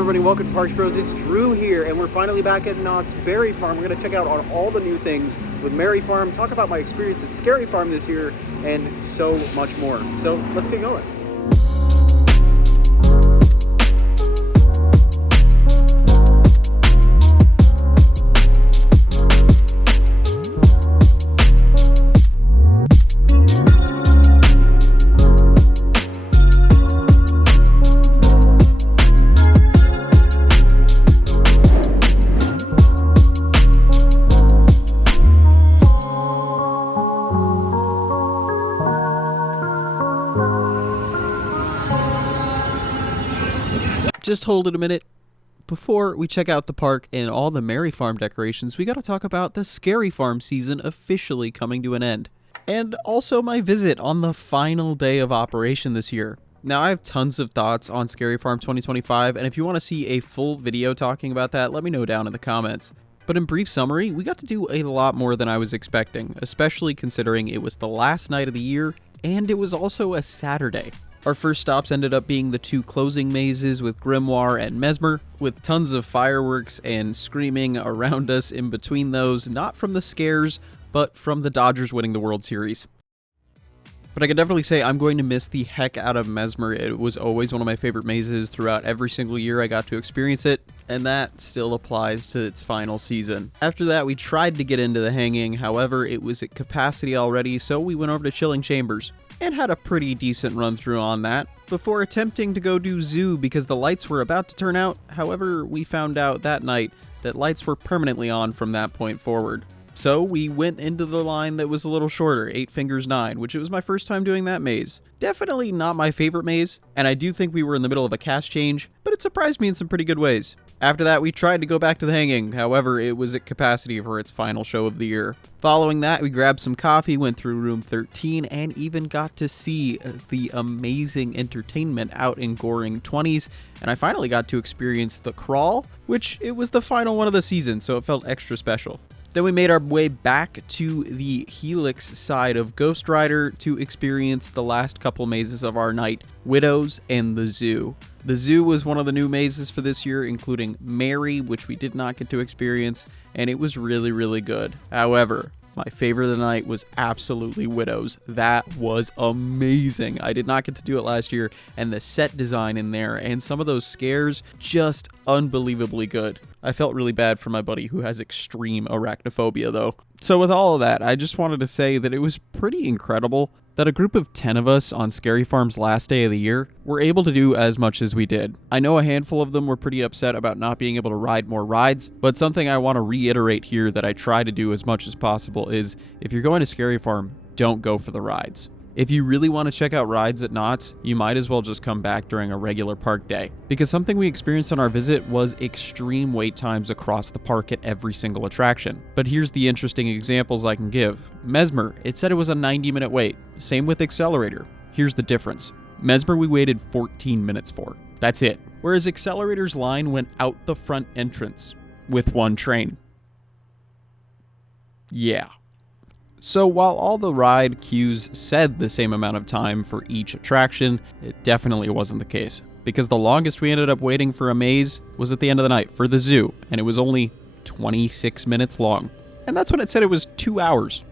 everybody, welcome to Parks Bros. It's Drew here, and we're finally back at Knott's Berry Farm. We're going to check out on all the new things with Merry Farm, talk about my experience at Scary Farm this year, and so much more. So let's get going. Just hold it a minute. Before we check out the park and all the Merry Farm decorations, we gotta talk about the Scary Farm season officially coming to an end. And also my visit on the final day of operation this year. Now, I have tons of thoughts on Scary Farm 2025, and if you want to see a full video talking about that, let me know down in the comments. But in brief summary, we got to do a lot more than I was expecting, especially considering it was the last night of the year, and it was also a Saturday. Our first stops ended up being the two closing mazes with Grimoire and Mesmer, with tons of fireworks and screaming around us in between those, not from the scares, but from the Dodgers winning the World Series. But I can definitely say I'm going to miss the heck out of Mesmer. It was always one of my favorite mazes throughout every single year I got to experience it, and that still applies to its final season. After that, we tried to get into the hanging, however, it was at capacity already, so we went over to Chilling Chambers and had a pretty decent run through on that, before attempting to go do Zoo because the lights were about to turn out. However, we found out that night that lights were permanently on from that point forward. So we went into the line that was a little shorter, 8 Fingers 9, which it was my first time doing that maze. Definitely not my favorite maze, and I do think we were in the middle of a cast change, but it surprised me in some pretty good ways. After that, we tried to go back to the hanging, however, it was at capacity for its final show of the year. Following that, we grabbed some coffee, went through room 13, and even got to see the amazing entertainment out in Goring 20s, and I finally got to experience the crawl, which it was the final one of the season, so it felt extra special. Then we made our way back to the Helix side of Ghost Rider to experience the last couple mazes of our night, Widows and the Zoo. The Zoo was one of the new mazes for this year, including Mary, which we did not get to experience, and it was really, really good. However, my favorite of the night was absolutely Widows. That was amazing. I did not get to do it last year, and the set design in there and some of those scares, just unbelievably good. I felt really bad for my buddy who has extreme arachnophobia, though. So with all of that, I just wanted to say that it was pretty incredible that a group of 10 of us on Scary Farm's last day of the year were able to do as much as we did. I know a handful of them were pretty upset about not being able to ride more rides, but something I want to reiterate here that I try to do as much as possible is, if you're going to Scary Farm, don't go for the rides. If you really want to check out rides at Knott's, you might as well just come back during a regular park day. Because something we experienced on our visit was extreme wait times across the park at every single attraction. But here's the interesting examples I can give. Mesmer, it said it was a 90-minute wait. Same with Accelerator. Here's the difference. Mesmer we waited 14 minutes for. That's it. Whereas Accelerator's line went out the front entrance with one train. Yeah. So while all the ride queues said the same amount of time for each attraction, it definitely wasn't the case. Because the longest we ended up waiting for a maze was at the end of the night for the Zoo, and it was only 26 minutes long. And that's when it said it was 2 hours.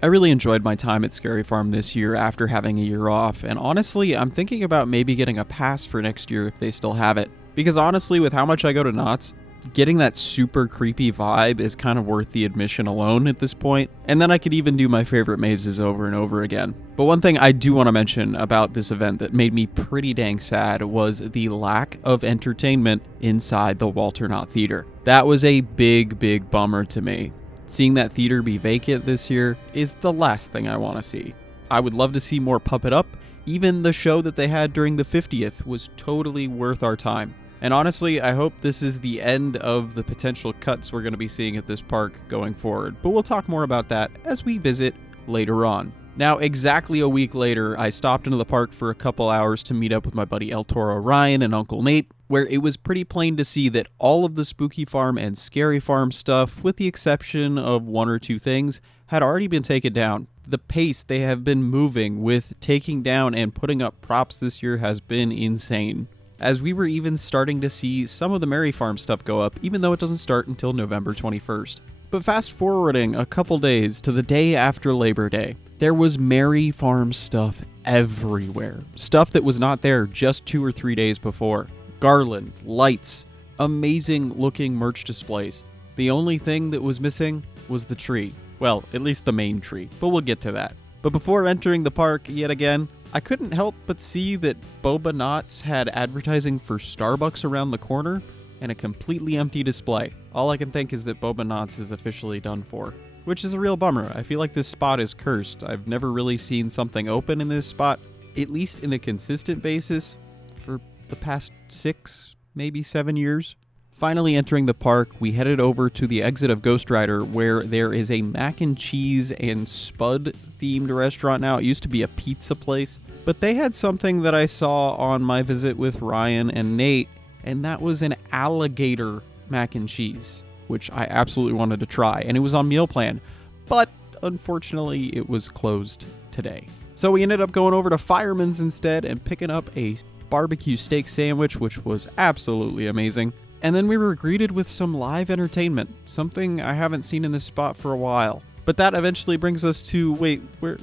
I really enjoyed my time at Scary Farm this year after having a year off, and honestly, I'm thinking about maybe getting a pass for next year if they still have it. Because honestly, with how much I go to Knott's, getting that super creepy vibe is kind of worth the admission alone at this point, and then I could even do my favorite mazes over and over again. But one thing I do want to mention about this event that made me pretty dang sad was the lack of entertainment inside the Walter Knott Theater. That was a big, big bummer to me. Seeing that theater be vacant this year is the last thing I want to see. I would love to see more Puppet Up. Even the show that they had during the 50th was totally worth our time. And honestly, I hope this is the end of the potential cuts we're going to be seeing at this park going forward, but we'll talk more about that as we visit later on. Now, exactly a week later, I stopped into the park for a couple hours to meet up with my buddy El Toro Ryan and Uncle Nate, where it was pretty plain to see that all of the Spooky Farm and Scary Farm stuff, with the exception of one or two things, had already been taken down. The pace they have been moving with taking down and putting up props this year has been insane. as we were even starting to see some of the Merry Farm stuff go up, even though it doesn't start until November 21st. But fast forwarding a couple days to the day after Labor Day, there was Merry Farm stuff everywhere. Stuff that was not there just 2 or 3 days before. Garland, lights, amazing looking merch displays. The only thing that was missing was the tree. Well, at least the main tree, but we'll get to that. But before entering the park yet again, I couldn't help but see that Knott's had advertising for Starbucks around the corner and a completely empty display. All I can think is that Knott's is officially done for, which is a real bummer. I feel like this spot is cursed. I've never really seen something open in this spot, at least in a consistent basis, for the past 6, maybe 7 years. Finally entering the park, we headed over to the exit of Ghost Rider, where there is a mac and cheese and spud themed restaurant now. It used to be a pizza place, but they had something that I saw on my visit with Ryan and Nate, and that was an alligator mac and cheese, which I absolutely wanted to try, and it was on meal plan, but unfortunately it was closed today. So we ended up going over to Fireman's instead and picking up a barbecue steak sandwich, which was absolutely amazing. And then we were greeted with some live entertainment, something I haven't seen in this spot for a while. But that eventually brings us to, wait, where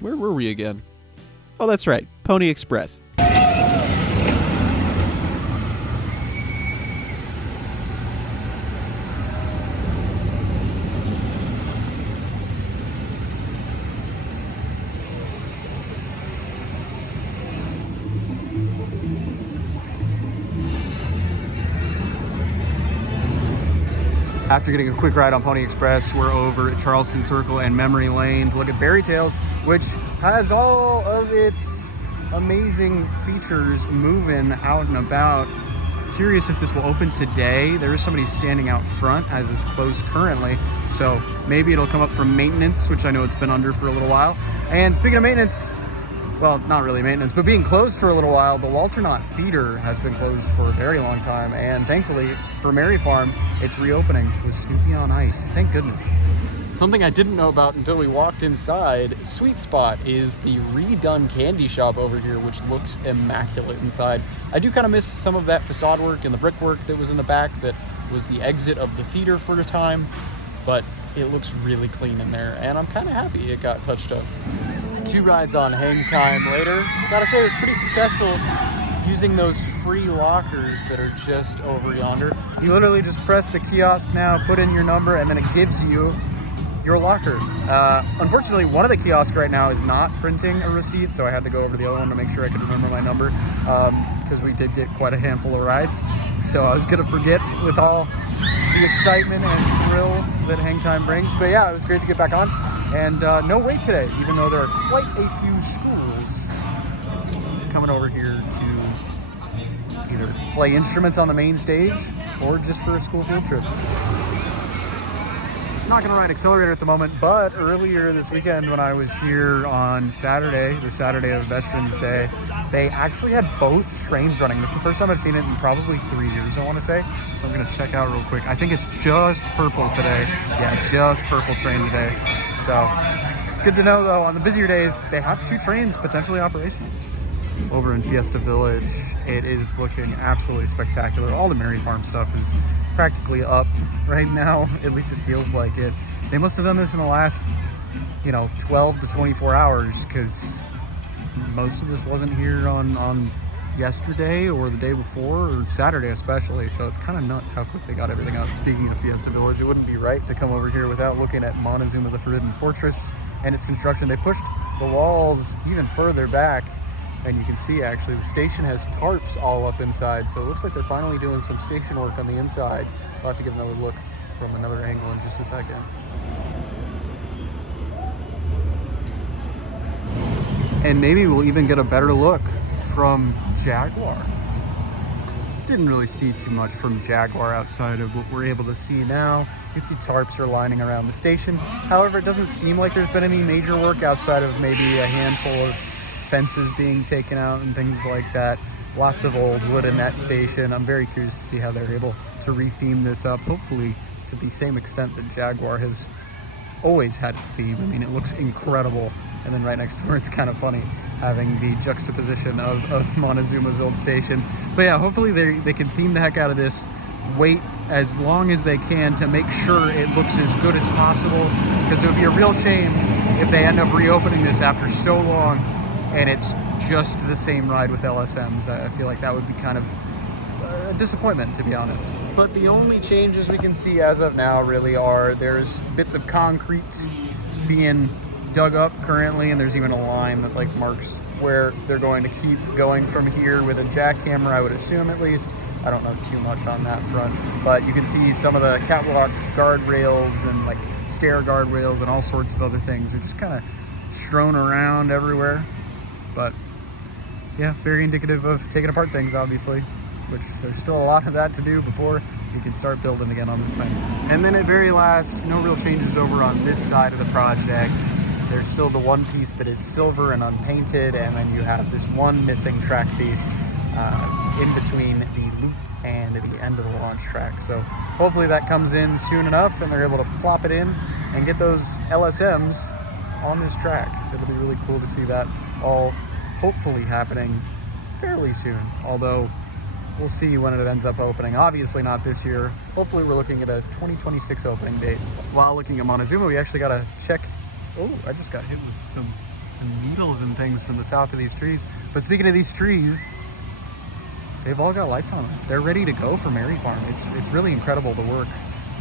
were we again? Oh, that's right, Pony Express. After getting a quick ride on Pony Express, we're over at Charleston Circle and Memory Lane to look at Berry Tales, which has all of its amazing features moving out and about. Curious if this will open today. There is somebody standing out front as it's closed currently, so maybe it'll come up from maintenance, which I know it's been under for a little while. And speaking of maintenance, well, not really maintenance, but being closed for a little while, the Walter Knott Feeder has been closed for a very long time, and thankfully for Merry Farm, it's reopening with Snoopy on Ice. Thank goodness. Something I didn't know about until we walked inside, Sweet Spot is the redone candy shop over here, which looks immaculate inside. I do kind of miss some of that facade work and the brickwork that was in the back that was the exit of the theater for a time, but it looks really clean in there, and I'm kind of happy it got touched up. 2 rides on Hang Time later. Gotta say, it was pretty successful using those free lockers that are just over yonder. You literally just press the kiosk now, put in your number, and then it gives you your locker. Unfortunately, one of the kiosks right now is not printing a receipt, so I had to go over to the other one to make sure I could remember my number, because we did get quite a handful of rides. So I was gonna forget with all the excitement and thrill that Hang Time brings. But yeah, it was great to get back on. And no wait today, even though there are quite a few schools coming over here to either play instruments on the main stage or just for a school field trip. Not gonna ride Accelerator at the moment, but earlier this weekend when I was here on Saturday, the Saturday of Veterans Day, they actually had both trains running. That's the first time I've seen it in probably 3 years, I wanna say. So I'm gonna check out real quick. I think it's just purple today. Yeah, just purple train today. So good to know though, on the busier days, they have 2 trains potentially operational. Over in Fiesta Village, it is looking absolutely spectacular. All the Merry Farm stuff is practically up right now. At least it feels like it. They must have done this in the last, 12 to 24 hours, because most of this wasn't here on yesterday or the day before, or Saturday especially. So it's kind of nuts how quick they got everything out. Speaking of Fiesta Village, it wouldn't be right to come over here without looking at MonteZOOMa, the Forbidden Fortress, and its construction. They pushed the walls even further back, and you can see actually the station has tarps all up inside, so it looks like they're finally doing some station work on the inside. I'll have to get another look from another angle in just a second. And maybe we'll even get a better look from Jaguar. Didn't really see too much from Jaguar outside of what we're able to see now. You can see tarps are lining around the station. However, it doesn't seem like there's been any major work outside of maybe a handful of fences being taken out and things like that. Lots of old wood in that station. I'm very curious to see how they're able to retheme this up, hopefully to the same extent that Jaguar has always had its theme. I mean, it looks incredible, and then right next door it's kind of funny having the juxtaposition of MonteZOOma's old station. But yeah, hopefully they can theme the heck out of this, wait as long as they can to make sure it looks as good as possible, because it would be a real shame if they end up reopening this after so long and it's just the same ride with LSMs. I feel like that would be kind of a disappointment, to be honest. But the only changes we can see as of now really are there's bits of concrete being dug up currently, and there's even a line that like marks where they're going to keep going from here with a jackhammer, I would assume, at least. I don't know too much on that front, but you can see some of the catwalk guardrails and like stair guardrails and all sorts of other things are just kind of strewn around everywhere. But yeah, very indicative of taking apart things, obviously, which there's still a lot of that to do before you can start building again on this thing. And then at very last, no real changes over on this side of the project. There's still the one piece that is silver and unpainted, and then you have this one missing track piece in between the loop and the end of the launch track. So hopefully that comes in soon enough and they're able to plop it in and get those LSMs on this track. It'll be really cool to see that all hopefully happening fairly soon, although we'll see when it ends up opening. Obviously not this year. Hopefully we're looking at a 2026 opening date. While looking at MonteZOOMa, we actually got to check. Oh, I just got hit with some needles and things from the top of these trees. But speaking of these trees, they've all got lights on them. They're ready to go for Merry Farm. It's really incredible the work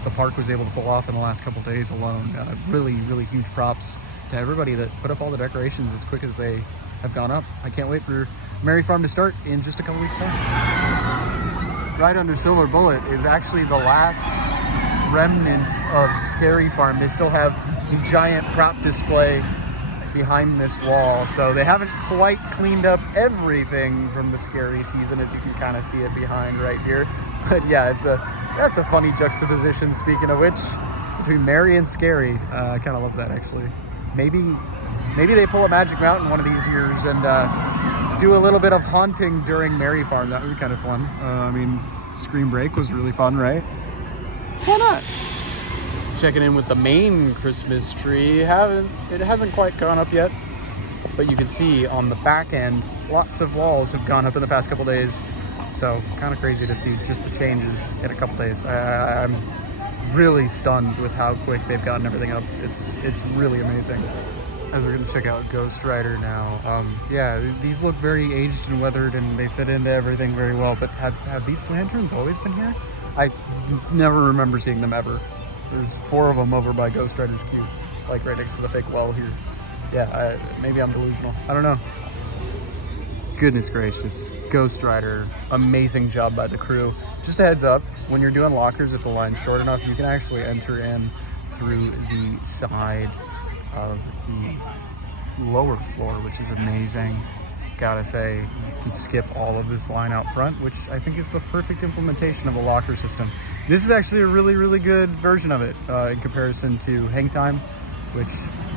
the park was able to pull off in the last couple of days alone. Really, really huge props to everybody that put up all the decorations as quick as they have gone up. I can't wait for Merry Farm to start in just a couple weeks' time. Right under Silver Bullet is actually the last remnants of Scary Farm. They still have the giant prop display behind this wall, so they haven't quite cleaned up everything from the scary season, as you can kind of see it behind right here. But yeah, that's a funny juxtaposition, speaking of which, between Merry and Scary. I kind of love that, actually. Maybe they pull a Magic Mountain one of these years and do a little bit of haunting during Merry Farm. That would be kind of fun. I mean, Scream Break was really fun, right? Why not? Checking in with the main Christmas tree. It hasn't quite gone up yet, but you can see on the back end, lots of walls have gone up in the past couple days. So kind of crazy to see just the changes in a couple days. I'm really stunned with how quick they've gotten everything up. It's really amazing. As we're gonna check out Ghost Rider now. Yeah, these look very aged and weathered, and they fit into everything very well. But have these lanterns always been here? I never remember seeing them ever. There's 4 of them over by Ghost Rider's Cube, like right next to the fake well here. Yeah, maybe I'm delusional. I don't know. Goodness gracious, Ghost Rider, amazing job by the crew. Just a heads up, when you're doing lockers, if the line's short enough, you can actually enter in through the side of the lower floor, which is amazing. Gotta say, you can skip all of this line out front, which I think is the perfect implementation of a locker system. This is actually a really, really good version of it in comparison to Hang Time, which,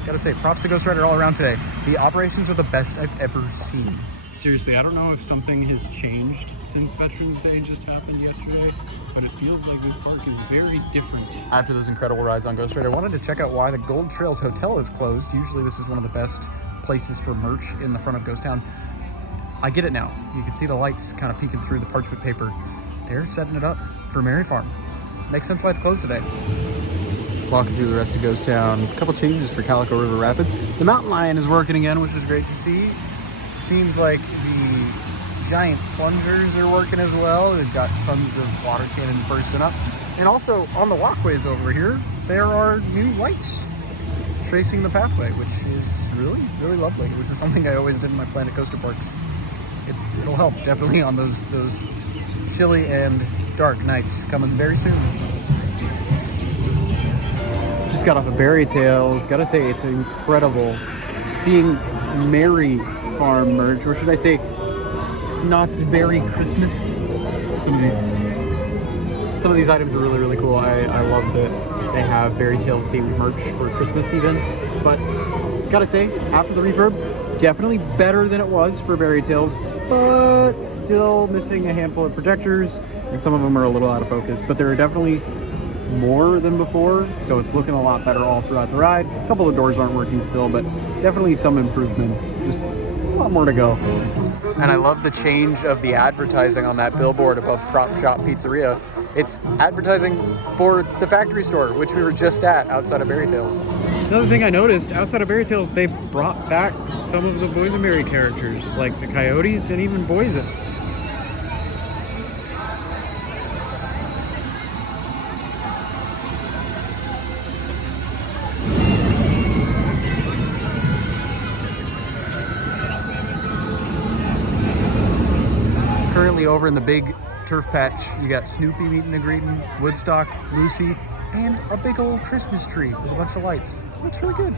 gotta say, props to Ghost Rider all around today. The operations are the best I've ever seen. Seriously, I don't know if something has changed since Veterans Day just happened yesterday, but it feels like this park is very different. After those incredible rides on Ghost Rider, I wanted to check out why the Gold Trails Hotel is closed. Usually this is one of the best places for merch in the front of Ghost Town. I get it now. You can see the lights kind of peeking through the parchment paper. They're setting it up for Merry Farm. Makes sense why it's closed today. Walking through the rest of Ghost Town. A couple changes for Calico River Rapids. The Mountain Lion is working again, which is great to see. Seems like the giant plungers are working as well. They've got tons of water cannon bursting up. And also on the walkways over here, there are new lights tracing the pathway, which is really, really lovely. This is something I always did in my Planet Coaster parks. It'll help definitely on those chilly and dark nights coming very soon. Just got off of Berry Tales. Gotta say, it's incredible seeing Merry Farm merch, or should I say Knott's Berry Christmas. Some of these items are really, really cool. I love that they have Berry Tales themed merch for Christmas even. But gotta say, after the refurb, definitely better than it was for Berry Tales, but still missing a handful of projectors, and some of them are a little out of focus, but there are definitely more than before, so it's looking a lot better all throughout the ride. A couple of doors aren't working still, but definitely some improvements. Just lot more to go. And I love the change of the advertising on that billboard above Prop Shop Pizzeria. It's advertising for the factory store, which we were just at outside of Berry Tales. Another thing I noticed, outside of Berry Tales, they brought back some of the Boysenberry characters, like the Coyotes and even Boysen. Currently over in the big turf patch, you got Snoopy meeting and greeting, Woodstock, Lucy, and a big old Christmas tree with a bunch of lights. Looks really good.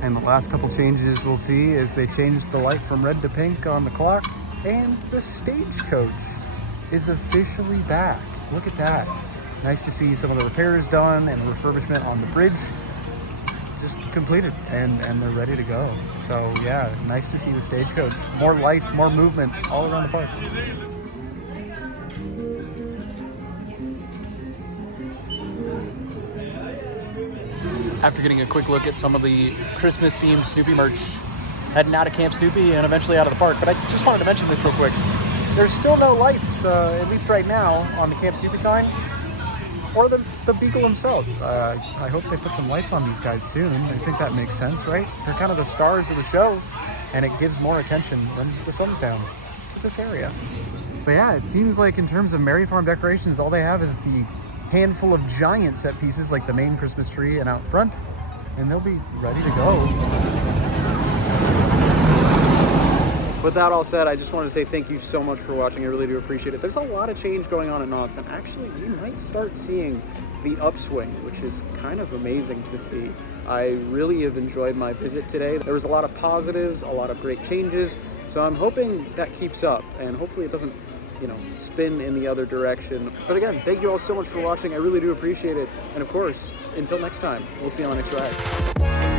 And the last couple changes we'll see is they changed the light from red to pink on the clock, and the stagecoach is officially back. Look at that. Nice to see some of the repairs done and refurbishment on the bridge just completed, and they're ready to go. So yeah, nice to see the stagecoach. More life, more movement all around the park. After getting a quick look at some of the Christmas themed Snoopy merch, heading out of Camp Snoopy and eventually out of the park. But I just wanted to mention this real quick. There's still no lights, at least right now, on the Camp Snoopy sign, or the Beagle himself. I hope they put some lights on these guys soon. I think that makes sense, right? They're kind of the stars of the show, and it gives more attention when the sun's down to this area. But yeah, it seems like in terms of Merry Farm decorations, all they have is the handful of giant set pieces like the main Christmas tree and out front, and they'll be ready to go. With that all said, I just wanted to say thank you so much for watching. I really do appreciate it. There's a lot of change going on at Knott's, and actually we might start seeing the upswing, which is kind of amazing to see. I really have enjoyed my visit today. There was a lot of positives, a lot of great changes, so I'm hoping that keeps up, and hopefully it doesn't, spin in the other direction. But again, thank you all so much for watching. I really do appreciate it. And of course, until next time, we'll see you on the next ride.